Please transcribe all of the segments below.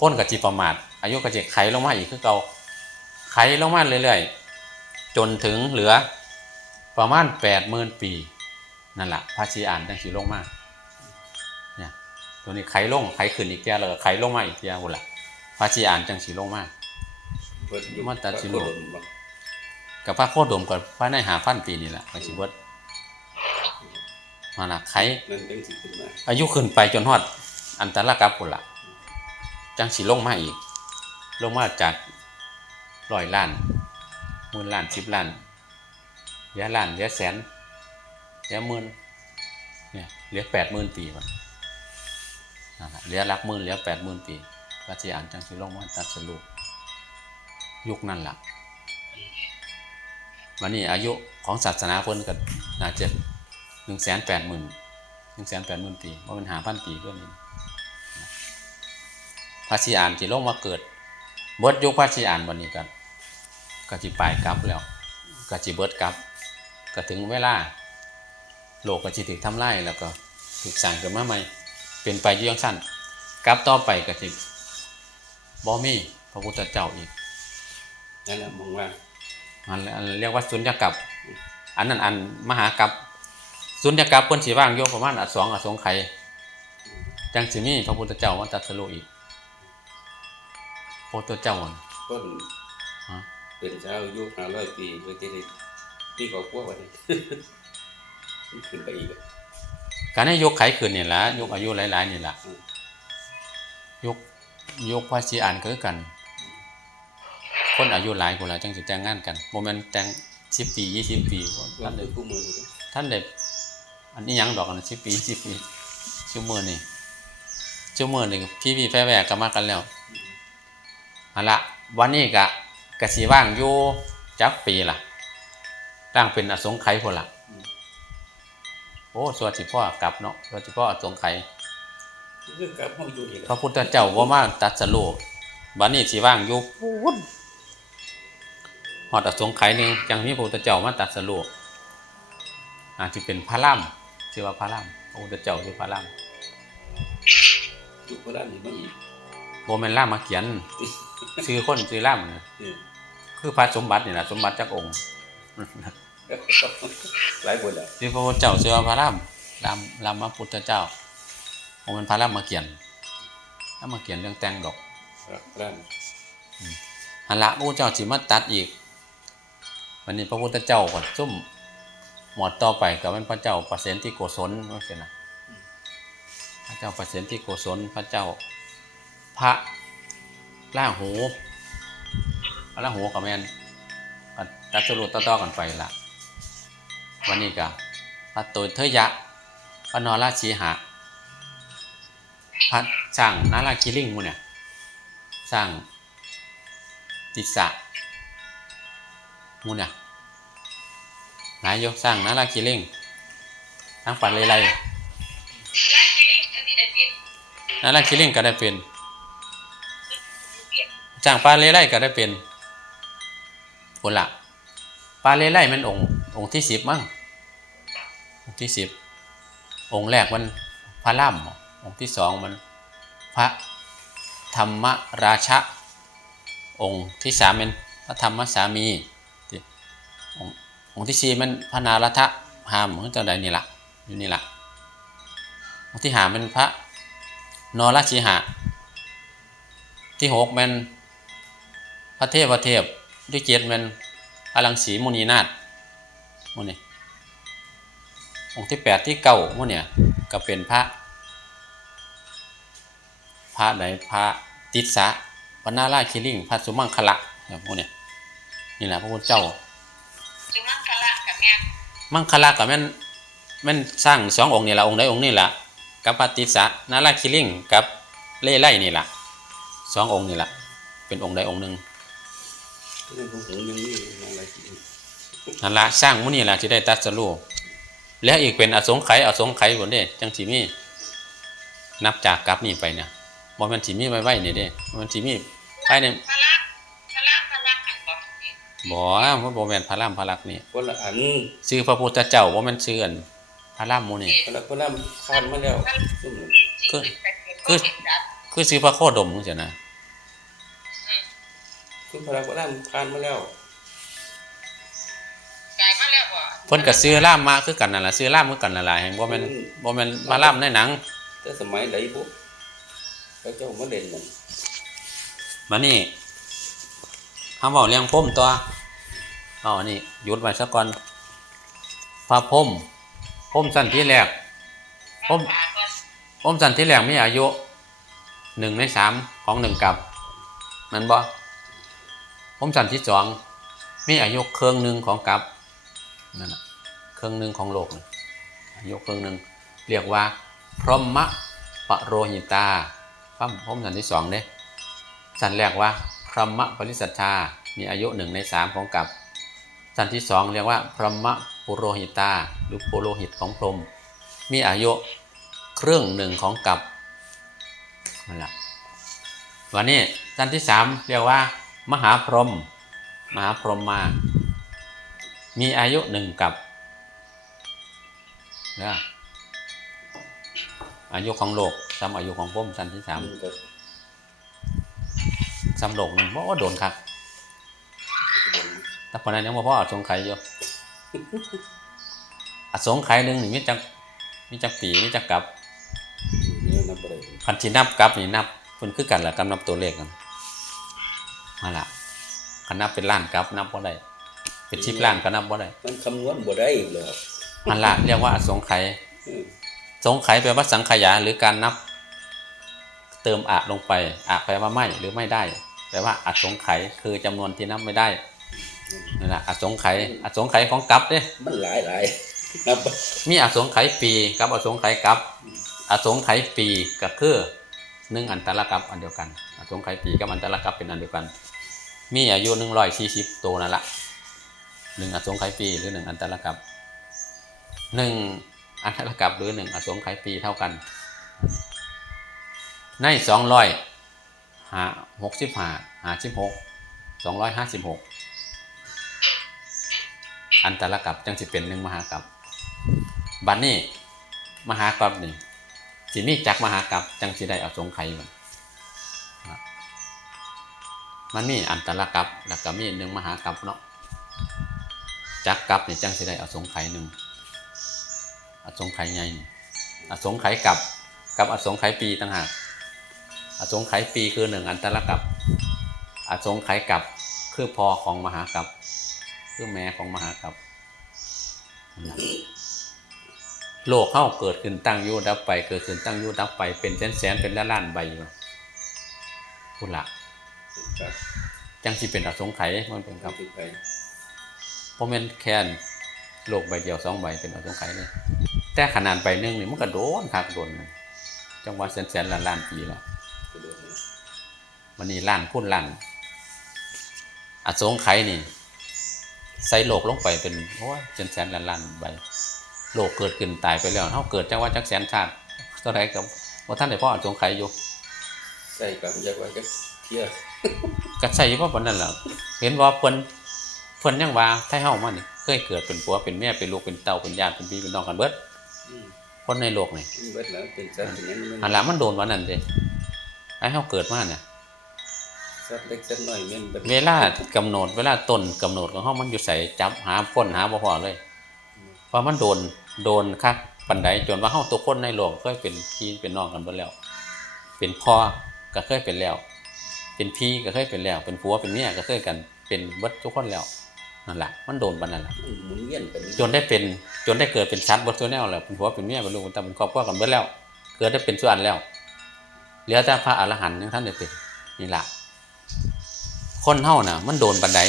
คนกับจีประมาทอายุกับจีไขลงมาอีกคือเก่าไขลงมาเรื่อยๆ จนถึงเหลือประมาณแปดหมื่นปี นั่นแหละพระชีอ่านจังสีลงมาเนี่ยตัวนี้ไขลงไขขึ้นอีกแก่เลยไขลงมาอีกแก่หมดละพระชีอ่านจังสีลงมาเบิดอยู่มันตัดสินพระโคดมบ่กับพระโคดมกับพระในหาพันปีนี่แหละพระชีวดมาละไขนั่นจังสิขึ้นมาอายุขึ้นไปจนฮอดอันตรกับพุ่นละ จังสีลงมาอีก ลงมาจากร้อยล้านหมื่นล้านสิบล้านเหลือล้านเหลือแสนเหลือหมื่นเนี่ยเหลือแปดหมื่นปีมันนั่นล่ะเหลือหลักหมื่นเหลือแปดหมื่นปีพระเจ้าอ่านจังสีลงมาตัดสรุปยุคนั้นล่ะวันนี้อายุของศาสนาเพิ่นก็น่าจะหนึ่งแสนแปดหมื่นหนึ่งแสนแปดหมื่นปีว่ามันหาพันปีเพื่อนนี่ พระชีอานที่ลงมาเกิด เบิดยุคพระชีอานวันนี้กันก็จิปลายกลับแล้วก็จิเบิดกลับ ก็ถึงเวลาโลกก็จิถึกทำลายแล้วก็ถูกสั่งเกิดมาใหม่เป็นไปอยี่ยงสั้นกลับต่อไปก็จิบ่มีพระพุทธเจ้าอีกนั่นแหละมองว่าอันอันเรียกว่าสุญญกับอันนั้นอันมหากับสุญญกับเพิ่นสิว่างโยประมาณอันสองอสงไขยจังสิมีพระพุทธเจ้ามาตรัสรู้อีก พระพุทธเจ้าน่ะต้นฮะเป็นเช้าอายุ500ปีเพื่อจะได้ปีครอบครัววันนี้ขึ้นไปอีกอะการให้ยกไขขึ้นนี่ล่ะยกอายุหลายๆนี่ล่ะอืมยกยกพระชีอานคือกัน คนอายุหลายคนละจังสิแต่งงานกันบ่แม่นแต่ง10ปี20ปีบ่ว่าท่านคืได้อคู่มือนี่ท่านได้อันนี้หยังดอกอัน10ปี20ปีชั่วโมงนี่ชั่วโมงนี่พี่พี่แพ้แวกก็มากันแล้ว เอาละวันนี้ก็กสิว่างอยู่จักปีล่ะ ตั้งเป็นอสงไขยพุ่นล่ะโอ้สวัสดิพ่อกลับเนาะสวัสดิพ่ออสงไขยคือกลับเฮาอยู่อีกพระพุทธเจ้าว่ามาตรัดสรู้บัดนี้สิว่างอยู่พูนฮอดอสงไขยหนึงจังมีพระพุทธเจ้ามาตรัดสรู้อาจจะเป็นพระล่ำชื่อว่าพระล่ำพระพุทธเจ้าคือพระล่อยู่โคราชนี่มาอีกำโบแมนล่ำมาเขียน ชื่อคนชื่อล่ำน่ะเออคือพระสมบัตินี่นะสมบัติจักองค์หลายคนแล้วที่พระพุทธเจ้าชื่อว่าพระล่ำล่ำล่ำมาพุทธเจ้าโบแมนพระล่ำมาเขียนแล้วมาเขียนเรื่องแต่งดอกครับร้านหันละพระพุทธเจ้าสิมาตัดอีกวันนี้พระพุทธเจ้าก็ซุ่มหมดต่อไปกับเป็นพระเจ้าประเสนที่โกศลว่าเสียนะพระเจ้าประเสนที่โกศลพระเจ้า พระ ล่าหูพระล่าหูกับแมนก็ตัดสรุปต่อๆกันไปละวันนี้ก็พระตุเทยะพระนราชีหะพระสร้างนาราคิลิงหมูเนี่ยสร้างติสะมูเนี่ยนายกสร้างนาราคิเล่งทั้งปัดเลยไรนาราคิเล่งก็ได้เป็น สร้างปลาเลไลก็ได้เป็นผลละปลาเลไลมันองค์องค์ที่สิบมั้งองค์ที่สิบองค์แรกมันพระล่ำองค์ที่สองมันพระธรรมราชะองค์ที่สามเป็นพระธรรมสามีองค์งที่สี่มันพระนารัตะหามของเจ้าใดนี่ละอยู่นี่ละองค์ที่หาเป็นพระนรชิหะที่หกเป็น พระเทพเทพที่เจ็ดเป็นพระลังสีมุนีนาถมุนี่องค์ที่แปดที่เก้ามุเนี่ยก็เป็นพระ พระใดพระติสสะพระนาราคิลิงพระสุมังคละเนี่ยพวกเนี่ยนี่แหละพระพุทธเจ้าจุมังคละกับแม่มังคละกับแม่นแม่นสร้างสององค์นี่ละองค์ใดองค์นี่ละกับพระติสสะนาราคิลิงกับเล่ไล่นี่ละสององค์นี่ละเป็นองค์ใดองค์หนึ่ง นนั่นละสร้างมุนี่ละที่ได้ตรัดสรู้แล้วอีกเป็นอสงไขยอสงไขยบนเด้จังสีมีนับจากกลับนี่ไปเนี่ยบ่แมันสีมีไว้ไว้นี่เด้บ่แมันสีมีภายในพละพละพละหันบอกนี่บ่มันบ่แม่นพระรามพระลักษณ์นี่คนละอันชื่อพระพุทธเจ้าว่ามันชื่ออันพระรามหมูนี่คนละคนละคานมาแล้วซุ่มนั้นคือคือคือชื่อพระโคดมจังซี่นะ คุณพลังพลังทานมาแล้วจ่ายมาแล้วบ่เพิ่นก็ซื้อล่ามมาคือกันนั่นล่ะซื้อล่ามคือกันนั่นล่ะแห่งบ่แม่นบ่แม่นมาล่ามในหนัง แต่สมัยไหนปุ๊บเขาเจ้ามาเด่นนั่นมานี่เฮาเว้าเรื่องพรมตัวเอาอันนี้หยุดไว้ซะก่อนพระพรมพรมสั้นที่แรกผมฝากก่อนพรมสั้นที่แรกมีอายุหนึ่งในสามของหนึ่งกับนั่นบ่ พรมสันที่สองมีอายุเครื่องหนึ่งของกับนั่นนะเครื่องหนึ่งของโลกอายุเครื่องหนึ่งเรียกว่า พรหมปโรหิตาพรหมพรมสันที่สองเด้สันแรกว่าพรหมปริสัทธามีอายุหนึ่งในสามของกับสันที่สองเรียกว่า พรหมปุโรหิตาหรือปุโรหิตของพรหมมีอายุเครึ่องหนึ่งของกับนั่นแหละวันนี้สันที่สามเรียกว่า มหาพรหมมหาพรหมมา มีอายุหนึ่งกับเนี่ยอายุของโลกซ้ำอายุของพรหมสันที่สามมันก็ซ้ำโลกหนึ่งเพราะว่าโดนครับเด่นแต่คนนั้นยังบ่พออสงไขยอยู่อสงไขยหนึ่งนี่มีจักมีจักปีมีจักกับเนี่ยนับอะไรคันที่นับกับนี่นับเพิ่นคือกันล่ะกำนับตัวเลขกัน มาละคันนับเป็นล้านกับนับบ่ได้เป็นชิปล้านก็นับบ่ได้มันคำนวณบ่ได้หรอกมันละเรียกว่าอสงไขยอืมสงไขยแปลว่าสังขยาหรือการนับ เติมอะลงไปอะแปลว่าไม่หรือไม่ได้ แปลว่าอสงไขยคือจำนวนที่นับไม่ได้นั่นแหละอสงไขยอสงไขยของกับเด้มันหลายหลายนับบ่มีอสงไขยปีกับอสงไขยกับอสงไขยปีก็คือหนึ่งอันตรกับอันเดียวกันอสงไขยปีกับอันตรกับเป็นอันเดียวกัน มีอายุหนึ่งร้อยสี่สิบตัวนั่นแหละหนึ่งอสงไขยปีหรือหนึ่งอันตรกับหนึ่งอันตรกับหรือหนึ่งอสงไขยปีเท่ากัน ในสองร้อยหาหกสิบห้าหาสิบหกสองร้อยห้าสิบหกอันตรกับจังสิเป็นหนึ่งมหากับบัดนี้มหากรัปนี่สิมีจักมหากรัปจังสิได้อสงไข่มัน มันมีอันตรกับแล้วก็มีหนึ่งมหากรัปเนาะจักกับนี่จังสิได้เอาสงไข่หนึ่งอสงไข่ใหญ่อสงไข่กับกับอสงไข่ปีต่างหากอสงไข่ปีคือหนึ่งอันตรกับอสงไข่กับคือพอของมหากรัปคือแม่ของมหากรัปนั่นล่ะโลกเข้าเกิดขึ้นตั้งยู่ดับไป เกิดขึ้นตั้งยู่ดับไปเป็นแสนแสนเป็นล้านล้านใบอยู่พุนละครับ จังสิเป็นอสงไขยมันเป็นครับขึ้นไปเพราะมันแค่นโลกใบเดียวสองใบเป็นอสงไขยเลยแต่ขนาดใบหนึ่งนี่มันก็โดนคักโดนนะจังหวะแสนแสนล้านล้านๆปีแล้วกระโดดมาวันนี้ล้านพุ่นล้านอสงไขยนี่ใส่โลกลงไปเป็นโอ้ยแสนแสนล้านล้านๆใบโลกเกิดขึ้นตายไปแล้วเท่าเกิดจังหวะจักแสนชาติเท่าไรกับว่าท่านได้พ่ออสงไขยอยู่ใส่กับอยากว่าจะ เที่ยวก็ใช่ว่าปานนั้นแหละเห็นว่าเพิ่นเพิ่นยังว่าไทเฮามานี่เคยเกิดเป็นผัวเป็นแม่เป็นลูกเป็นเต้าเป็นญาติเป็นพี่เป็นน้องกันเบิดอืมคนในโลกนี่มันเบิดแล้วเป็นสัตว์เป็นหยังมันอันละมันโดนวันนั้นเด้ไอ้เฮาเกิดมาเนี่ยสัตว์เล็กสัตว์น้อยแม่นเบิดเวลากำหนดเวลาต้นกำหนดของเฮามันอยู่ใส่จับหาพ้นหาบ่พอเลยเพราะมันโดนโดนคักปานใดจนว่าเฮาตัวคนในโลกเคยเป็นพี่เป็นน้องกันเบิดแล้ว เป็นพ่อก็เคยเป็นแล้ว เป็นพี่ก็เคยเป็นแล้ว เป็นผัวเป็นเมียก็เคยกันเป็นเบิดทุกคนแล้วนั่นแหละมันโดนปานนั้นแหละมันหมุนเวียนกันจนได้เป็นจนได้เกิดเป็นชัดบทตัวแนวแล้วเป็นผัวเป็นเมียเป็นลูกเป็นเตาเป็นครอบครัวกันเบิดแล้ว เกิดได้เป็นส่วนแล้วเหลือแต่พระอรหันต์ยังท่านได้เป็นนี่ละคนเฮาน่ะ มันโดนบันได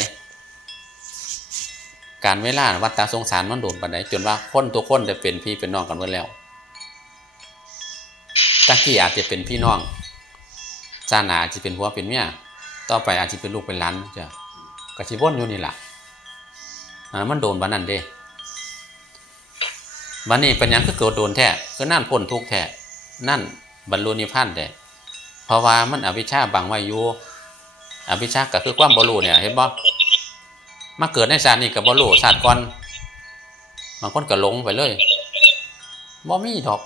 การเวลาวัฏฏะสงสารมันโดนบันไดจนว่าคนตัวคนได้เป็นพี่เป็นน้องกันเบิดแล้วตะกี้อาจจะเป็นพี่น้อง ชาติหนาอาจจะเป็นผัวเป็นเมียต่อไปอาจจะเป็นลูกเป็นหลานจ้ะกะสิวนอยู่นี่แหละอ่ามันโดนบันนั้นเด้วันนี้เป็นยังคือเกิดโดนแท้คือนั่นพ้นทุกแท้นั่นบรรลุนิพพานแท้เพราะว่ามันอวิชชาบังไว้อยู่อวิชชาก็คือความบรรลุเนี่ยเห็นบ่มาเกิดในชาตินี้กับบรรลุชาติก่อนบางคนก็หลงไปเลยบ่มีดอก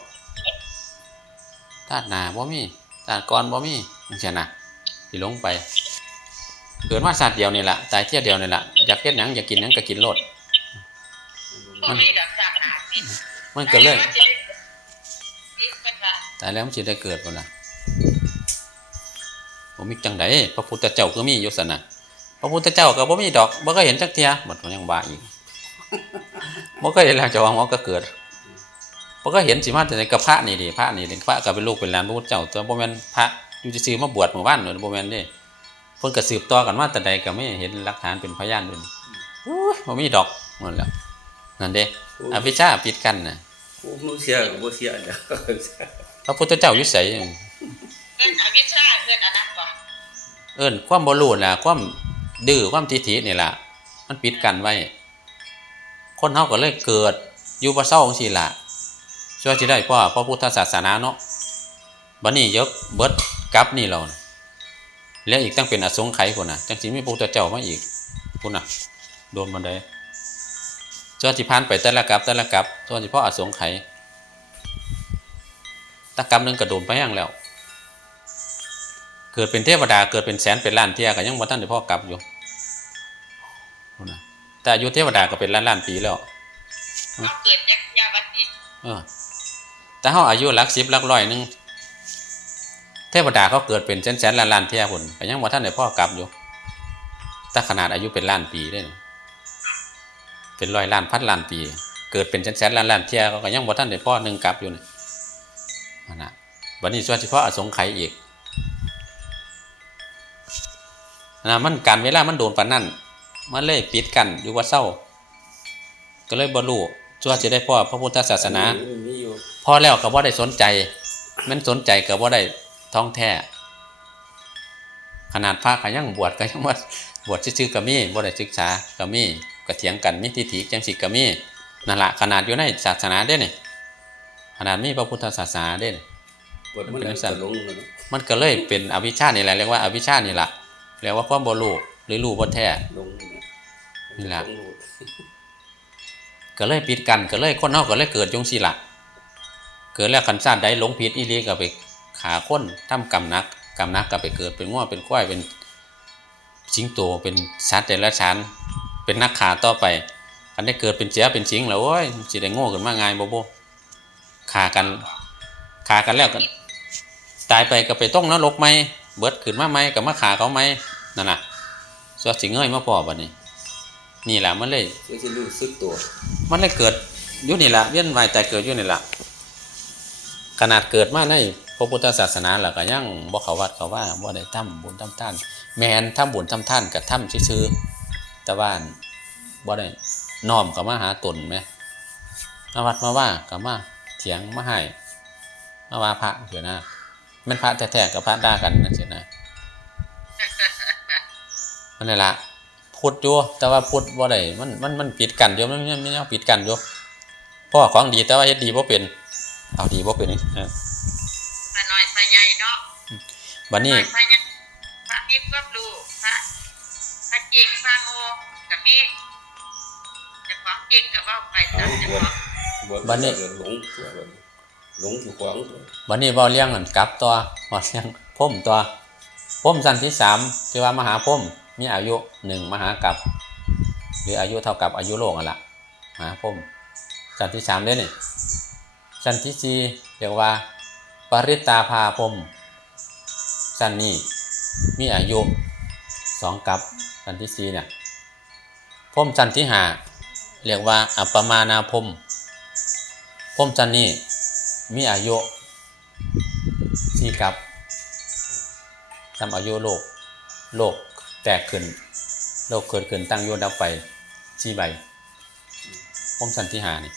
ชาติหนาบ่มีชาติก่อนบ่มี จังซี่นะสิหลงไป เกิดมาสัตว์เดียวนี่แหละตายเที่ยวเดียวนี่แหละอยากเฮ็ดหยังอยากกินหยังก็กินโลด พวกนี้ดอกจากหนาสิมันก็เลยนี่เป็นว่าตายแล้วมันสิได้เกิดบ่ล่ะบ่มีจังไดพระพุทธเจ้าก็มีอยู่ซั่นน่ะพระพุทธเจ้าก็บ่มีดอกบ่เคยเห็นจักเที่ยบัดก็ยังว่าอีกบ่เคยเห็นแล้วเจะว่าหมอก็เกิดบ่ก็เห็นสิมาแต่ในกับพระนี่ดิพระนี่ดิพระก็เป็นลูกเป็นหลานพระพุทธเจ้าตัวบ่แม่นพระ อยู่ซื่อๆมาบวชหมู่บ้านนั่นบ่แม่นเด้เพิ่นก็สืบต่อกันมาแต่ใดก็ไม่เห็นหลักฐานเป็นพยานด้วยโอ้ยบ่มีดอกนั่นแหละนั่นเด้อวิชชาปิดกันน่ะกูบ่เสียก็บ่เสียเด้อพระพุทธเจ้าอยู่ไสเอิ้นอวิชชาเอิ้นอันนั้นบ่เอิ้นความบ่รู้น่ะความดื้อความทิฐินี่ล่ะ มันปิดกันไว้ คนเฮาก็เลยเกิดอยู่บ่เซาจังซี่ล่ะช่วยสิได้พ่อพระพุทธศาสนาเนาะ บัดนี้ยกเบิดกลับนี่เราน่ะแล้วอีกตั้งเป็นอสงไขยพุ่นน่ะจังสิมีพระพุทธเจ้ามาอีกพุ่นน่ะโดนบันไดช่วยสิผ่านไปแต่ละกลับแต่ละกลับช่วยสิพ่ออสงไขยตะกรรมหนึงก็โดนไปยังแล้ว เกิดเป็นเทวดาเกิดเป็นแสนเป็นล้านเที่ยก็ยังบ่ทันได้พ่อกลับอยู่พุ่นน่ะแต่อายุเทวดาก็เป็นล้านล้านปีแล้วเขาเกิดยักษ์ยาวัดดิเออแต่เฮาอายุหลักสิบหลักร้อยหนึง เทวดาเขาเกิดเป็นแสนแสนล้านล้านเที่ยพุ่นก็ยังบ่ทันได้พ่อกลับอยู่แต่ขนาดอายุเป็นล้านปีเด้นี่เป็นร้อยล้านพันล้านปี เกิดเป็นแสนแสนล้านล้านเที่ยก็ยังบ่ทันได้พ่อหนึงกลับอยู่นี่นั่นน่ะบัดนี้ส่วนเฉพาะอสงไขยอีกนะมันการเวลามันโดนปานนั่นมันเลยปิดกันอยู่ว่าเศร้า ก็เลยบ่รู้ชั่วจะได้พ่อพระพุทธศาสนามีอยู่พอแล้วก็บ่ได้สนใจ มันสนใจก็บ่ได้ ท้องแท้ขนาดพระก็ยังบวชก็ยังว่าบวชซื่อๆก็มีบ่ได้ศึกษาก็มีก็เถียงกันมีทิฏฐิจังสิก็มีนั่นล่ะขนาดอยู่ในศาสนาเด้นี่ขนาดมีพระพุทธศาสนาเด้นี่บทมันเป็นสลงแล้วเนาะมันก็เลยเป็นอวิชชานี่แหละเรียกว่าอวิชชานี่ล่ะเรียกว่าความบ่รู้หรือรู้บ่แท้ลงนี่ล่ะลงโลดก็เลยปิดกันก็เลยคนเฮาก็เลยเกิดจงซี่ล่ะเกิดแล้วคันชาติใดหลงผิดอีหลีก็ไป ขาคนทำกรรมหนักกรรมหนักก็ไปเกิดเป็นง้อเป็นควายเป็นสิงโตเป็นสัตว์แต่ละชั้นเป็นนักขาต่อไปคันได้เกิดเป็นเสือเป็นสิงแล้วโอ้ยสิได้โง่ขึ้นมาง่ายบ่บ่ขากันขากันแล้วก็ตายไปก็ไปต้องนรกไหมเบิดขึ้นมาไหมก็มาขาเขาไหมนั่นน่ะสวสิเงยมาพอบัดนี้ นี่แหละมันเลยเสียสิรู้สึกตัว มันเลยเกิดอยู่นี่แหละเวียนว่ายแต่เกิดอยู่นี่แหละขนาดเกิดมาใน พระพุทธศาสนาแล้วก็ยังบ่เขาวัดเขาว่าบ่ได้ทำบุญทำท่าน แมนทำบุญทำท่านกับทำซื่อๆแต่ว่าบ่ได้น้อมกับมาหาตนไหมมาวัดมาว่ากับมาเถียงมาให้มาว่าพระเสียนะแมันพระแท้ๆกับพระด่ากันนั่นเสียนะมันนี่ละพูดอยู่แต่ว่าพูดบ่ได้มันมันมันปิดกันอยู่มันมันมันยังปิดกันอยู่พ่อของดีแต่ว่าเฮ็ดดีบ่เป็น เอาดีบ่เป็นนี่เออพระ บัดนี้พระใหญ่พระมีความรู้พระพระเก่งพระโง่ก็มีเจะความเก่งก็เว่าไปตามเจะความบทบัดนี้หลงตัวบัดนี้หลงอยู่ขวางตัวบัดนี้เว้าเรื่องกันกลับตัวเว้าเรื่องพ่มตัวพ่มสั้นที่สามที่ว่ามหาพ่มมีอายุหนึ่งมหากับหรืออายุเท่ากับอายุโลกนั่นล่ะมหาพ่มสั้นที่สามเด้นี่สั้นที่สี่เรียกว่า ปริตตาภาพม สั้นนี้มีอายุสองกับสันที่สี่เนี่ยพมสั้นที่หาเรียกว่าอัปปมานาพมพมสั้นนี้มีอายุสี่กับทำอายุโลกโลกแตกขึ้น โลกเกิดขึ้นตั้งโยนดับไปสี่ใบพมสันที่หานี่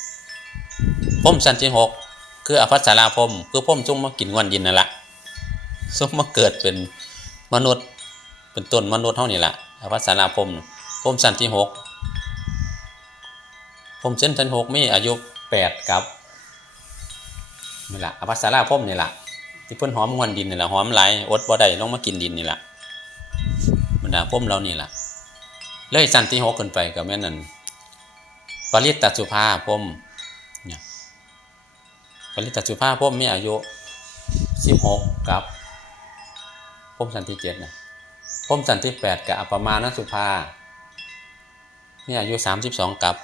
พมสันที่หกคืออภัสสาราพรมคือพรมจุ่มมากินงวนยินนั่นแหละ ซุ่มมาเกิดเป็นมนุษย์ เป็นต้นมนุษย์เท่านี้แหละอภัสสาราพรมพรมสันที่หกพรมเส้นทันหกมีอายุแปดกับนี่แหละอภัสสาราพรมนี่แหละที่เพิ่นหอมงวนดินนี่แหละหอมหลายอดบ่ได้ลงมากินดินนี่แหละบรรดาพรมเรานี่แหละเลยสันที่หกขึ้นไปก็แม่นั่นปริตตสุภาพรหมปริตตสุภาพพมมีอายุสิบหกกับ พมสันติเจ็ดนะพมสันที่แปดกับอัปปมาณสุภามีอายุสามสิบสองกับ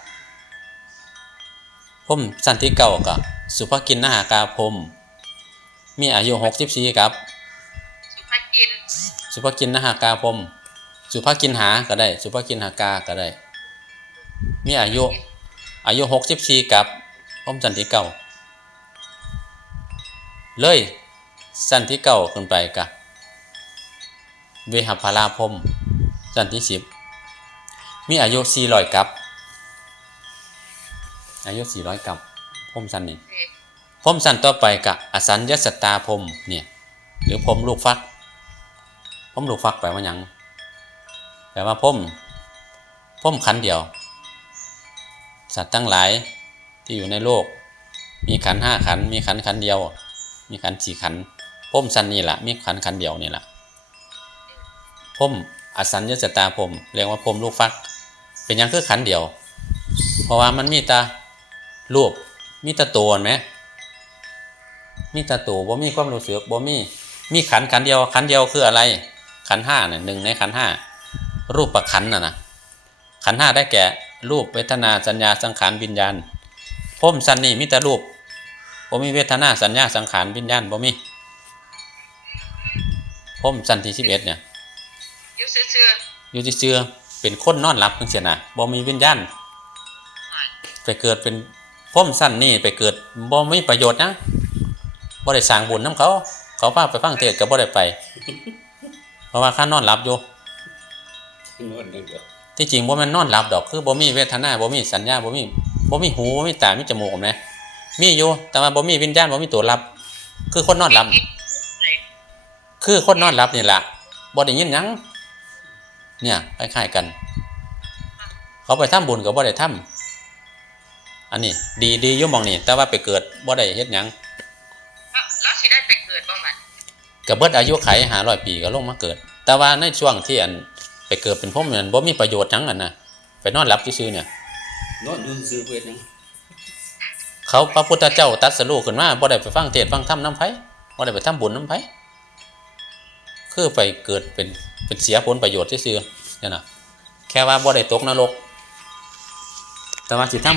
พมสันที่เก้ากับสุภกินนหากาพรมมีอายุหกสิบสี่กับ สุภกิน สุภกินนหากาพรมสุภกินหาก็ได้ สุภกินหากาก็ได้ มีอายุอายุหกสิบสี่กับพมสันที่เก้าเลยสันที่เก้าขึ้นไปกับ เวหพาราพมสันที่สิบมีอายุสี่ร้อยกับ อายุสี่ร้อยกับพมสันนี่พมสันต่อไปกับอสัญญสตาพมเนี่ยหรือพมลูกฟักพมลูกฟักแปลว่าหยังแปลว่าพมพมขันเดียว สัตว์ทั้งหลายที่อยู่ในโลก มีขันห้าขัน มีขันขันเดียว มีขันสี่ขันพมสันนี่แหละมีขันขันเดียวนี่แหละ มอสัญญสตตาพรมเรียกว่าพรมลูกฟัก เป็นยังคือขันเดียว เพราะว่ามันมีตารูปมีตาตัวนไหมมีตาตูบ่มีความรู้สึกบ่มีมีขันขันเดียว ขันเดียวคืออะไร ขันห้าน่ะหนึ่งในขันห้ารูปประขันน่ะนะขันห้าได้แก่รูปเวทนาสัญญาสังขารวิญญาณพรมสันนี่มีต่รูปบ่มีเวทนาสัญญาสังขารวิญญาณบ่มีพรมสันที่สิบเอ็ดเนี่ย อยู่ซื่ออยู่ที่เชื่อๆเป็นคนนอนหลับจังซี่นะบ่มีวิญญาณๆหน่อยไปเกิดเป็นพรมสั้นนี่ไปเกิดบ่มีประโยชน์นะบ่ได้สร้างบุญนํเขา เขาพาไปฟังเทศน์ก็บ่ได้ไป เพราะว่าข้านอนหลับอยู่นวดนั่นเดียวที่จริงบ่แม่นนอนหลับดอกคือบ่มีเวทนาบ่มีสัญญาบ่มีบ่มีหูบ่มีตามีจมูกแหมมีอยู่แต่ว่าบ่มีวิญญาณบ่มีตัวรับ คือคนนอนหลับ คือคนนอนหลับนี่ล่ะบ่ได้ยินหยัง เนี่ยคล้ายๆกัน เขาไปทำบุญก็บ่ได้ทำอันนี้ ดีดีอยู่หมองนี่แต่ว่าไปเกิดบ่ได้เฮ็ดหยังแล้วแล้วสิได้ไปเกิดบ่มันก็เบิดอายุไข500ปีก็ลงมาเกิด แต่ว่าในช่วงที่อันไปเกิดเป็นพรหมนั่นบ่มีประโยชน์หยังอันน่ะไปนอนหลับซื่อๆเนี่ยนอนอยู่ซื้อเพื่อนยังเขาพระพุทธเจ้าตรัดสรู้ขึ้นมาบ่ได้ไปฟังเทศน์ฟังธรรมน้ำไผบ่ได้ไปทำบุญน้ำไผคือไปเกิดเป็น เป็นเสียผลประโยชน์ซื่อๆเนี่ยนะแค่ว่าบ่ได้ตกนรก แต่ว่าสิท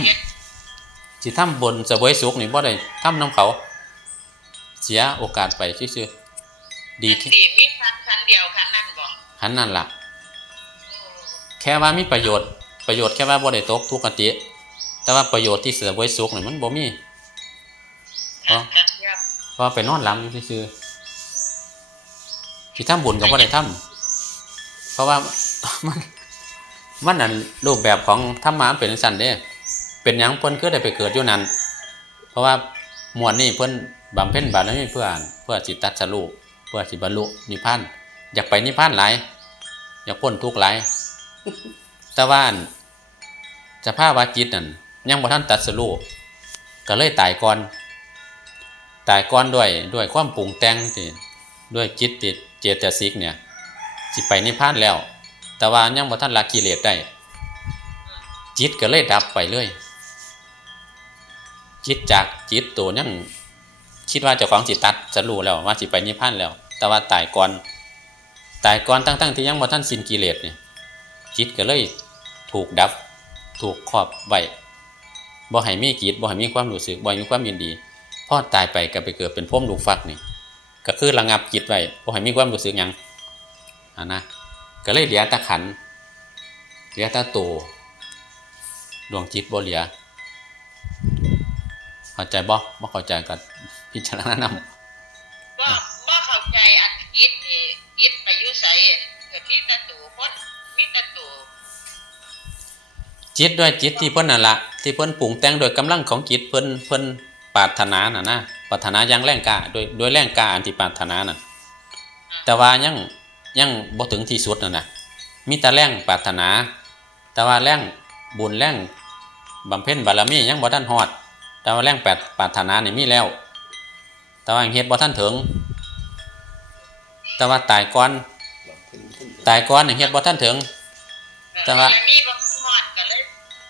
ำสิทำบนเสวยสุขนี่บ่ได้ทำน้ำเขา เสียโอกาสไปซื่อๆดีดีแค่สิมีคันคันเดียวคันนั่นบ่หันนั่นล่ะโอ้แค่ว่ามีประโยชน์ประโยชน์แค่ว่าบ่ได้ตกทุกขติแต่ว่าประโยชน์ที่เสวยสุขนี่มันบ่มีคันคันเดียวเพราะไปนอนหลับอยู่ซื่อๆที่ทำบุญก็บ่ได้ทำ เพราะว่ามันมันนั่นรูปแบบของธรรมะเป็นจังซั่นเด้เป็นหยังเพิ่นคือได้ไปเกิดอยู่นั่นเพราะว่ามวลนี่เพิ่นบำเพ็ญบารมีเพื่อเพื่อสิตัดสรุปเพื่อสิบรรลุนิพพานอยากไปนิพพานหลายอยากพ้นทุกข์หลายแต่ว่าอันสภาวะจิตนั่นยังบ่ทันตัดสรุปก็เลยตายก่อนตายก่อนด้วยด้วยความปรุงแต่งที่ด้วยจิตติดเจตสิกเนี่ย สิไปนิพพานแล้ว แต่ว่ายังบ่ทันละกิเลสได้ จิตก็เลยดับไปเลยจิตจากจิตตัวยังคิดว่าเจ้าของจิตตัดจะรู้แล้วว่าสิไปนิพพานแล้ว แต่ว่าตายก่อนตายก่อนตั้งๆที่ยังบ่ทันสิ้นกิเลสเนี่ยจิตก็เลยถูกดับ ถูกครอบไว้บ่ให้มีจิตบ่ให้มีความรู้สึกบ่ให้มีความยินดีพ่อตายไปก็ไปเกิดเป็นพรหมลูกฟักนี่ก็คือระงับจิตไว้บ่ให้มีความรู้สึกยัง อ่านะก็เลยเหลือแตะขันธ์เหลือแตะตัวดวงจิตบ่เหลือเข้าใจบ่บ่เข้าใจก็พิจารณานำบ่บ่เข้าใจอันคิดนี่คิดไปอยู่ไสเกิดมีแตะตู่คนมีแตะตู่จิตด้วยจิตที่เพิ่นนั่นละที่เพิ่นปรุงแต่งโดยกำลังของจิตเพิ่นเพิ่นปรารถนาน่ะนะปรารถนาอย่างแรงกล้าโดยโดยแรงกล้าอันที่ปรารถนาน่ะแต่ว่ายัง ยังบ่ถึงที่สุดน่ะนะมีแต่แรงปรารถนา แต่ว่าแรงบุญแรงบำเพ็ญบารมียังบ่ทันฮอด แต่ว่าแรงแปดปรารถนานี่มีแล้ว แต่ว่ายังเฮ็ดบ่ทันถึง แต่ว่าตายก่อนตายก่อนนี่เฮ็ดบ่ทันถึง แต่ว่าบรมีบ่ฮอดก็เลย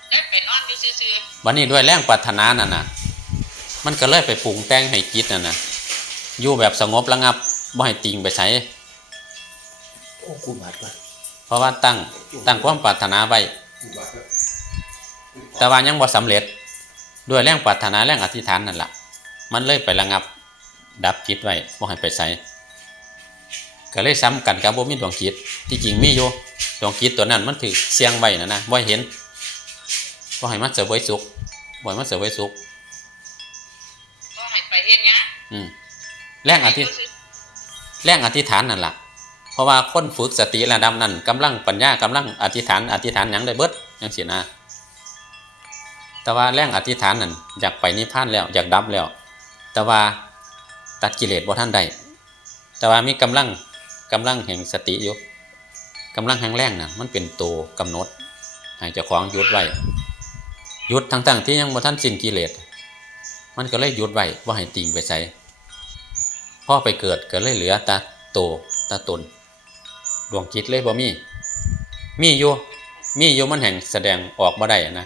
ได้ไปนอนอยู่ซื่อวันนี้ด้วยแรงปรารถนานั่นน่ะ มันก็เลยไปปรุงแต่งให้จิตนั่นน่ะอยู่แบบสงบระงับบ่ให้ติงไปใช้ผ โอ้กูบาดก่อนเพราะว่าตั้งตั้งความปรารถนาไว้กูบาดก่อนแต่ว่ายังบ่สำเร็จ ด้วยแรงปรารถนาแรงอธิษฐานนั่นล่ะมันเลยไประงับ ดับจิตไว้บ่ให้ไปใส่ก็เลยซ้ำกันกับบ่มีดวงจิตที่จริงมีอยู่ดวงจิตตัวนั้นมันถือเสียงไว้นะนะบ่ให้เห็นบ่ให้มันเสวยสุขบ่ให้มันเสวยสุขก็ให้ไปเฮ็ดหยังอืมแรงอธิแรงอธิษฐานนั่นล่ะ เพราะว่าคนฝึกสติระดับนั้นกำลังปัญญากำลังอธิษฐานอธิษฐานยังได้เบิดจังซี่นะแต่ว่าแรงอธิษฐานนั่นอยากไปนิพพานแล้วอยากดับแล้ว แต่ว่าตัดกิเลสบ่ท่านใดแต่ว่ามีกำลังกำลังแห่งสติอยู่กำลังแห่งแรงน่ะมันเป็นตัวกำหนดให้เจ้าของยุดไว้ยุดทั้งๆที่ยังบ่ท่านสิ้นกิเลสมันก็เลยยุดไว้ว่าให้ติงไปใส่พ่อไปเกิดก็เลยเหลือแตาโตแตาตน ดวงจิตเลยบ่มี มีอยู่มีอยู่มันแห่งแสดงออกบ่ได้อะนะ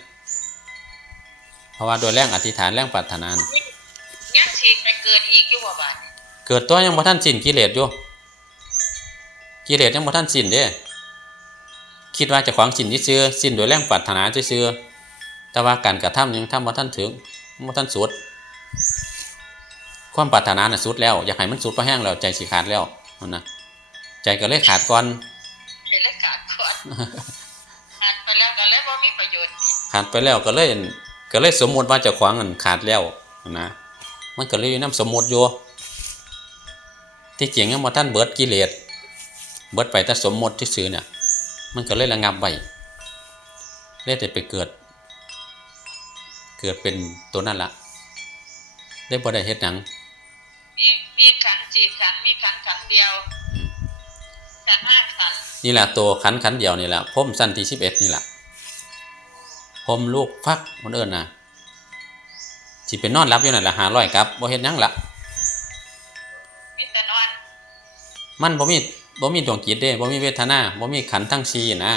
เพราะว่าโดยแรงอธิษฐานแรงปรารถนาน่ะยังสิไปเกิดอีกอยู่บ่บาดนี้เกิดตัวยังบ่ทันสิ้นกิเลสอยู่กิเลสยังบ่ทันสิ้นเด้คิดว่าเจะขวางสิ้นซื่อๆสิ้นโดยแรงปรารถนาซื่อๆแต่ว่าการกระทำยังทำบ่ทันถึงบ่ทันสุด ความปรารถนาน่ะสุดแล้ว อยากให้มันสุดพอแห้งแล้วใจสิขาดแล้วนั่นนะ ใจก็เลยขาดก่อนเป็นเลขขาดก่อนขาดไปแล้วก็เลยบ่มีประโยชน์อีกขาดไปแล้วก็เลยก็เลยสมมุติว่าเจ้าของมันขาดแล้วนะมันก็เลยนํสมมุติอยู่ที่จริงยังบ่ทันเบิดกิเลสเบิดไปแต่สมมุติซื่อๆเนี่ยมันก็เลยระงับไว้เลยแต่ไปเกิด เกิดเป็นตัวนั่นละได้บ่ได้เฮ็ดหยังมีมีขันธ์จีขันธ์มีขันธ์ขันธ์เดียว ขันธ์ห้าขันธ์นี่แหละตัวขันขันเดียวนี่แหละพ่มสั้นที่11นี่แหละพ่มลูกฟักมันเอิ้นน่ะสิเป็นนอนรับอยู่นั่นล่ะ500กับบ่เฮ็ดหยังละมีแต่นอนมันบ่มีบ่มีดวงจิตเด้บ่มีเวทนาบ่มีขันธ์ทั้งสี่นะ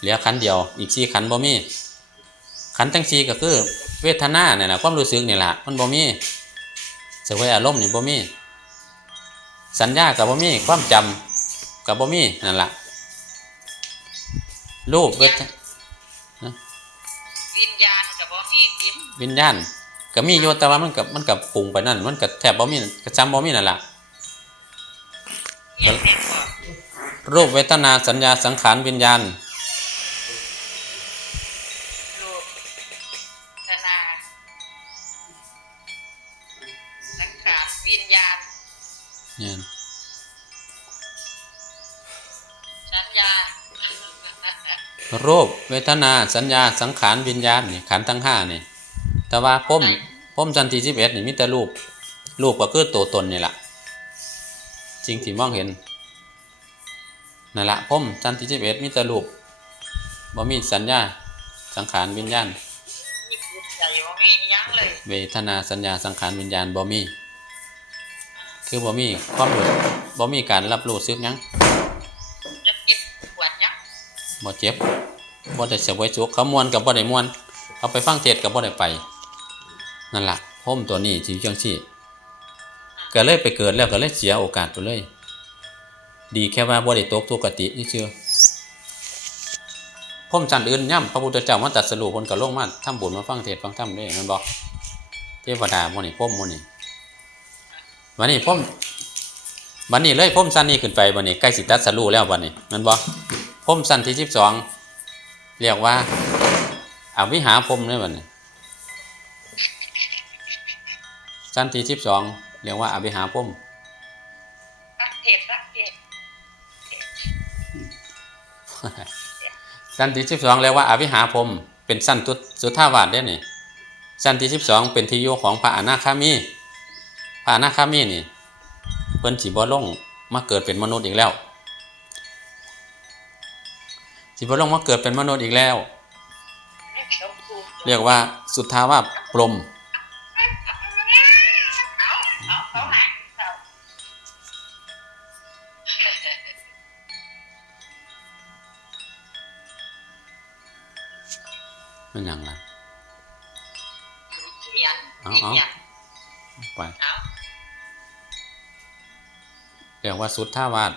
เหลือขันธ์เดียว อีกสี่ขันธ์บ่มีขันธ์ทั้งสี่ก็คือ เวทนาเนี่ยแหละความรู้สึกนี่แหละมันบ่มีสวยอารมณ์นี่บ่มีสัญญาก็บ่มีความจำ ก็บ่มีนั่นล่ะรูปเวทวิญญาณก็บ่มีจิตวิญญาณก็มีอยู่แต่ว่ามันก็มันก็ปรุงไปนั่น มันก็แทบบ่มีก็จำบ่มีนั่นล่ะอย่างแน่ก็รูปเวทนาสัญญาสังขารวิญญาณรูปธนาสังขารวิญญาณ รูปเวทนาสัญญาสังขารวิญญาณนี่ขันธ์ทั้งห้านี่ แต่ว่าพ่มพ่มจันทีสิบเอ็ดนี่มีแต่รูปรูปก็คือตัวตนนี่แหละสิ่งที่มองเห็นนั่นละพ่มจันทีสิบเอ็ดมีแต่รูปบ่มีสัญญาสังขารวิญญาณมีจิตใจบ่มีอิหยังเลยเวทนาสัญญาสังขารวิญญาณบ่มี คือบ่มีความรู้บ่มีการรับรู้ซึกหยัง บ่เจ็บบ่ได้เสวยสุขเขามวนกับบ่ได้มวนเอาไปฟังเทศกับบ่ได้ไป นั่นล่ะพ่มตัวนี้สิจังซี่ก็เลยไปเกิดแล้วก็เลยเสียโอกาสไปเลย ดีแค่ว่าบ่ได้ตกทุกติซื่อพ่มจันทร์อื่นย่ำพระพุทธเจ้ามาตัดสรุปเพิ่นก็ลงมาทำบุญมาฟังเทศฟังธรรมด้แม่นบ่เทวดาหมื้นี้พ่มหมื้นี้วันนี้พ่มวันนี้เลยพ่มสันนี้ขึ้นไปวันนี้ใกล้สิตัดสรุแล้ววันนี้ม่นบ่พ่ มสั้นที่12เรียกว่าอวิหาพ่มเด้บัดนี้สั้นที่สิบสองเรียกว่าอภิหาพุ่มรักเทศรักเทศสั้นที่สิบสองเรียกว่าอภิหาพรหมเป็นสั้นตุสุทธาวาสได้นี่สั้นที่สิบสองเป็นที่อยู่ของพระอนาคามีพระอนาคามีนี่เพิ่นสิบ่ลงมาเกิดเป็นมนุษย์อีกแล้ว สิบ่ลงมาเกิดเป็นมนุษย์อีกแล้วไม่ชมพูเรียกว่าสุทธาวาสพรหมเอาเอาเขาหาเขามันหยังล่ะเขียนเอาเขียนไปเอาเรียกว่าสุทธาวาส